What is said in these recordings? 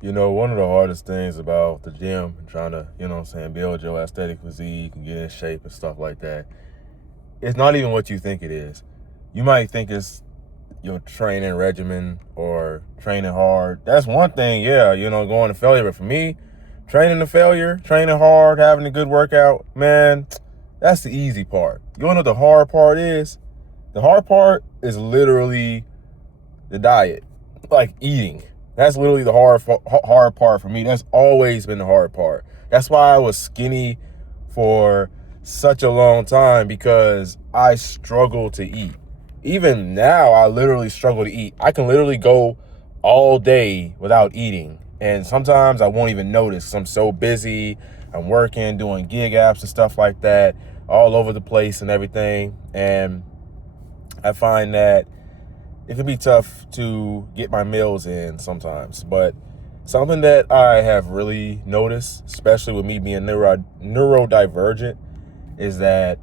You know, one of the hardest things about the gym and trying to, build your aesthetic physique and get in shape and stuff like that, it's not even what you think it is. You might think it's your training regimen or training hard. That's one thing, yeah, going to failure. But for me, training to failure, training hard, having a good workout, man, that's the easy part. You know what the hard part is? The hard part is literally the diet, like eating. That's literally the hard part for me. That's always been the hard part. That's why I was skinny for such a long time, because I struggle to eat. Even now, I literally struggle to eat. I can literally go all day without eating. And sometimes I won't even notice 'cause I'm so busy. I'm working, doing gig apps and stuff like that, all over the place and everything. And I find that it can be tough to get my meals in sometimes. But something that I have really noticed, especially with me being neurodivergent, is that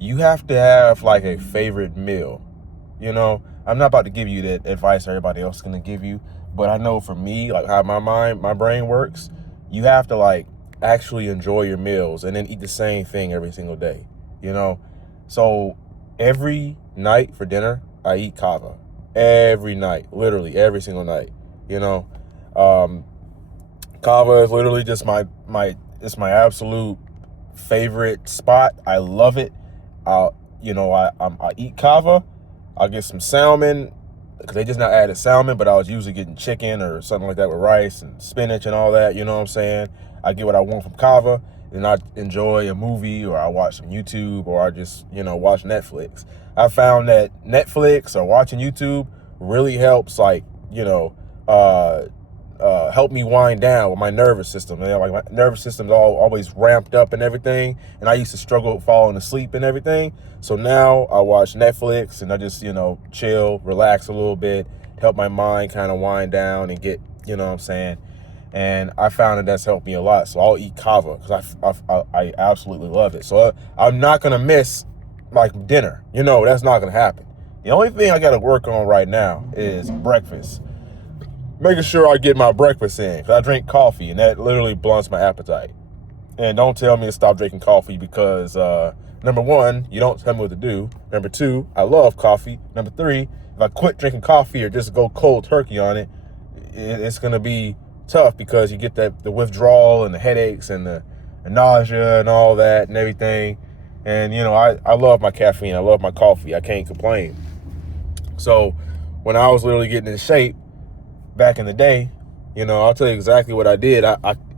you have to have like a favorite meal. I'm not about to give you that advice everybody else is going to give you, but I know for me, like how my brain works, you have to like actually enjoy your meals and then eat the same thing every single day, you know? So every night for dinner, I eat kava. Every night, literally every single night, you know? Um, Kava is literally just it's my absolute favorite spot. I love it. I eat kava. I'll get some salmon, because they just not added salmon, but I was usually getting chicken or something like that with rice and spinach and all that. You know what I'm saying? I get what I want from kava, and I enjoy a movie, or I watch some YouTube, or I just watch Netflix. I found that Netflix or watching YouTube really helps, like uh, help me wind down with my nervous system. Like my nervous system's always ramped up and everything, and I used to struggle with falling asleep and everything. So now I watch Netflix and I just chill, relax a little bit, help my mind kind of wind down and get what I'm saying. And I found that that's helped me a lot. So I'll eat kava because I absolutely love it. So I'm not gonna miss like dinner. That's not gonna happen. The only thing I got to work on right now is breakfast, making sure I get my breakfast in, because I drink coffee and that literally blunts my appetite. And don't tell me to stop drinking coffee, because number one, you don't tell me what to do. Number two, I love coffee. Number three, if I quit drinking coffee or just go cold turkey on it, it's gonna be tough, because you get the withdrawal and the headaches and the nausea and all that and everything. And I love my caffeine. I love my coffee. I can't complain. So when I was literally getting in shape back in the day, I'll tell you exactly what I did.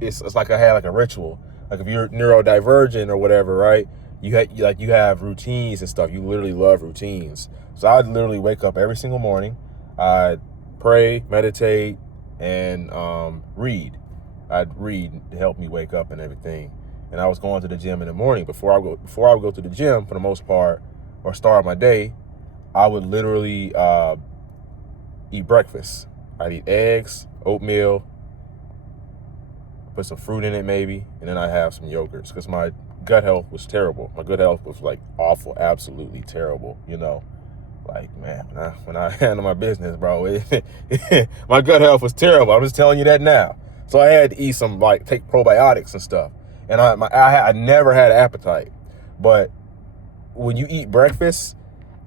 It's like I had like a ritual. Like if you're neurodivergent or whatever, right? You have routines and stuff. You literally love routines. So I'd literally wake up every single morning. I'd pray, meditate, and read. I'd read to help me wake up and everything. And I was going to the gym in the morning. Before I would go to the gym, for the most part, or start my day, I would literally eat breakfast. I'd eat eggs, oatmeal, put some fruit in it maybe, and then I'd have some yogurts, because my gut health was terrible. My gut health was like awful, absolutely terrible, Like, man, when I handle my business, bro, my gut health was terrible. I'm just telling you that now. So I had to eat some, like, take probiotics and stuff. And I never had an appetite. But when you eat breakfast,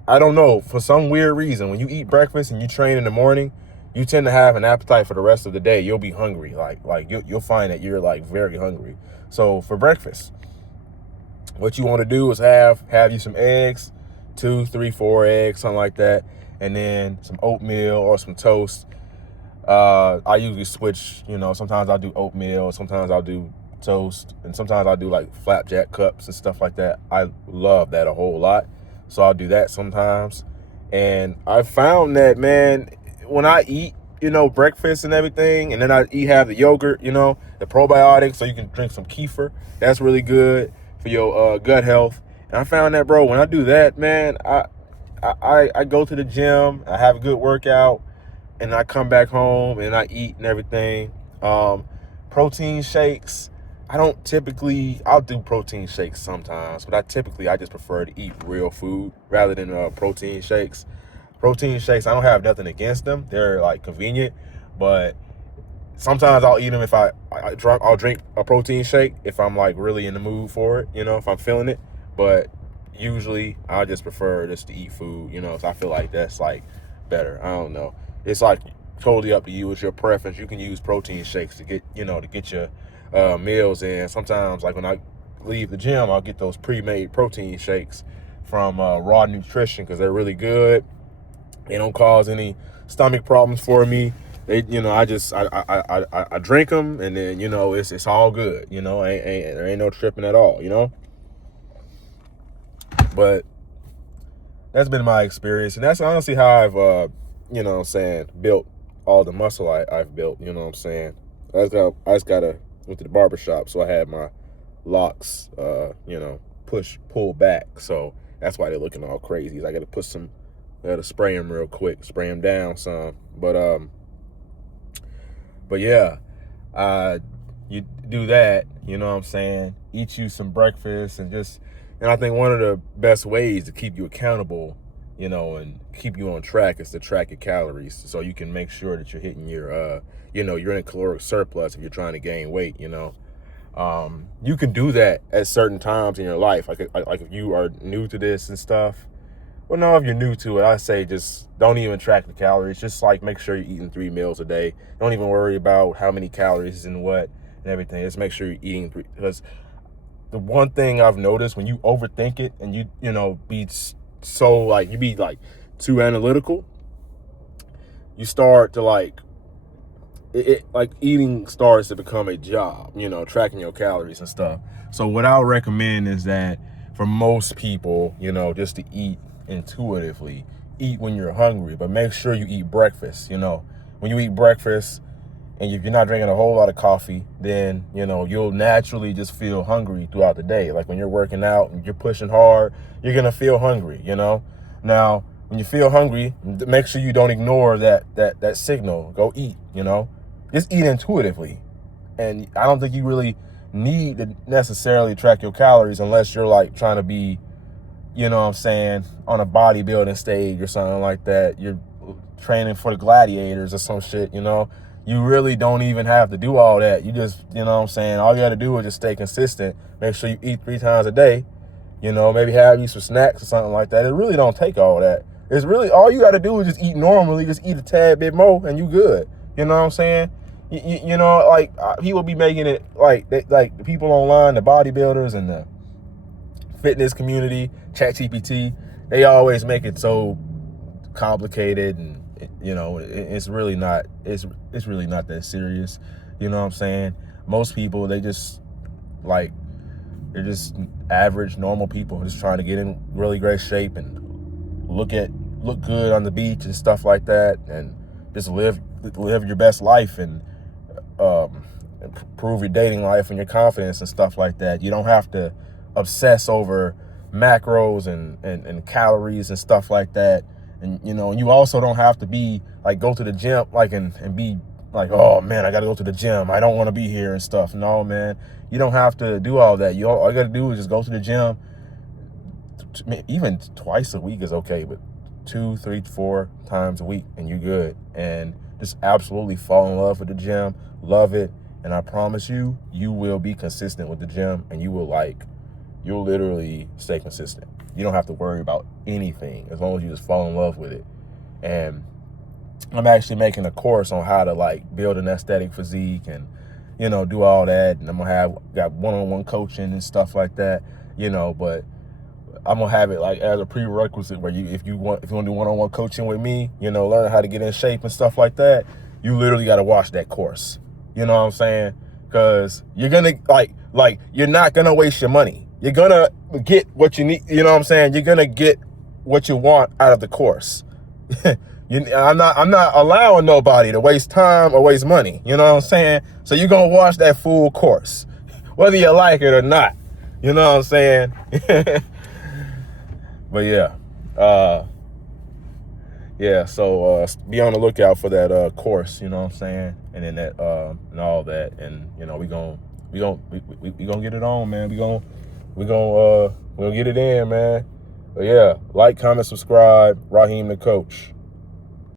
I don't know, for some weird reason, when you eat breakfast and you train in the morning, you tend to have an appetite for the rest of the day. You'll be hungry. Like you'll find that you're like very hungry. So for breakfast, what you want to do is have you some eggs, 2, 3, 4 eggs, something like that, and then some oatmeal or some toast. I usually switch, sometimes I'll do oatmeal, sometimes I'll do toast, and sometimes I'll do like flapjack cups and stuff like that. I love that a whole lot. So I'll do that sometimes. And I found that, man, when I eat, breakfast and everything, and then have the yogurt, the probiotics, so you can drink some kefir. That's really good for your gut health. And I found that, bro, when I do that, man, I go to the gym, I have a good workout, and I come back home and I eat and everything. Protein shakes, I'll do protein shakes sometimes, but I just prefer to eat real food rather than protein shakes. Protein shakes, I don't have nothing against them. They're like convenient, but Sometimes I'll eat them if I'll drink a protein shake if I'm like really in the mood for it, if I'm feeling it. But usually I just prefer just to eat food, so I feel like that's like better. I don't know. It's like totally up to you. It's your preference. You can use protein shakes to get your meals in. Sometimes like when I leave the gym, I'll get those pre-made protein shakes from Raw Nutrition because they're really good. They don't cause any stomach problems for me. They, I drink them and then it's all good. There ain't no tripping at all. But that's been my experience, and that's honestly how I've built all the muscle I've built. I just gotta went to the barbershop, so I had my locks pull back, so that's why they're looking all crazy. I gotta spray them real quick, spray them down some. But yeah, you do that, eat you some breakfast and I think one of the best ways to keep you accountable, and keep you on track is to track your calories so you can make sure that you're hitting your, you're in a caloric surplus if you're trying to gain weight, You can do that at certain times in your life. Like if you are new to this and stuff. Well, no, if you're new to it, I say just don't even track the calories. Just like make sure you're eating 3 meals a day. Don't even worry about how many calories is in what and everything. Just make sure you're eating 3, because the one thing I've noticed when you overthink it and you be so like you be like too analytical, you start to like eating starts to become a job, tracking your calories and stuff. So what I would recommend is that for most people, just to eat intuitively, eat when you're hungry, but make sure you eat breakfast. When you eat breakfast, and if you're not drinking a whole lot of coffee, then, you'll naturally just feel hungry throughout the day. Like when you're working out and you're pushing hard, you're going to feel hungry, Now, when you feel hungry, make sure you don't ignore that signal. Go eat, Just eat intuitively. And I don't think you really need to necessarily track your calories unless you're like trying to be, on a bodybuilding stage or something like that. You're training for the gladiators or some shit, You really don't even have to do all that. You just, all you got to do is just stay consistent. Make sure you eat 3 times a day. Maybe have you some snacks or something like that. It really don't take all that. It's really, all you got to do is just eat normally. Just eat a tad bit more and you good. You know what I'm saying? People be making it like the people online, the bodybuilders and the fitness community, ChatGPT, they always make it so complicated and it's really not that serious. You know what I'm saying? Most people, they're just average normal people just trying to get in really great shape and look good on the beach and stuff like that, and just live your best life and improve your dating life and your confidence and stuff like that. You don't have to obsess over macros and calories and stuff like that. And you also don't have to be like go to the gym and be like, oh man, I gotta go to the gym, I don't want to be here and stuff. No, man, you don't have to do all that. All you gotta do is just go to the gym. Even twice a week is okay, but 2, 3, 4 times a week and you're good. And just absolutely fall in love with the gym, love it, and I promise you, you will be consistent with the gym, and you'll literally stay consistent. You don't have to worry about anything as long as you just fall in love with it. And I'm actually making a course on how to build an aesthetic physique and, do all that. And I'm gonna got one-on-one coaching and stuff like that, but I'm gonna have it as a prerequisite where if you want to do one-on-one coaching with me, learn how to get in shape and stuff like that, you literally got to watch that course. You know what I'm saying? Because you're gonna you're not gonna waste your money. You're gonna get what you need. You know what I'm saying? You're gonna get what you want out of the course. I'm not allowing nobody to waste time or waste money. You know what I'm saying? So you're gonna watch that full course, whether you like it or not. You know what I'm saying? But so be on the lookout for that course, you know what I'm saying? And then that and all that, and we gonna get it on, man. We gonna get it in, man. But yeah, like, comment, subscribe. Raheem the Coach.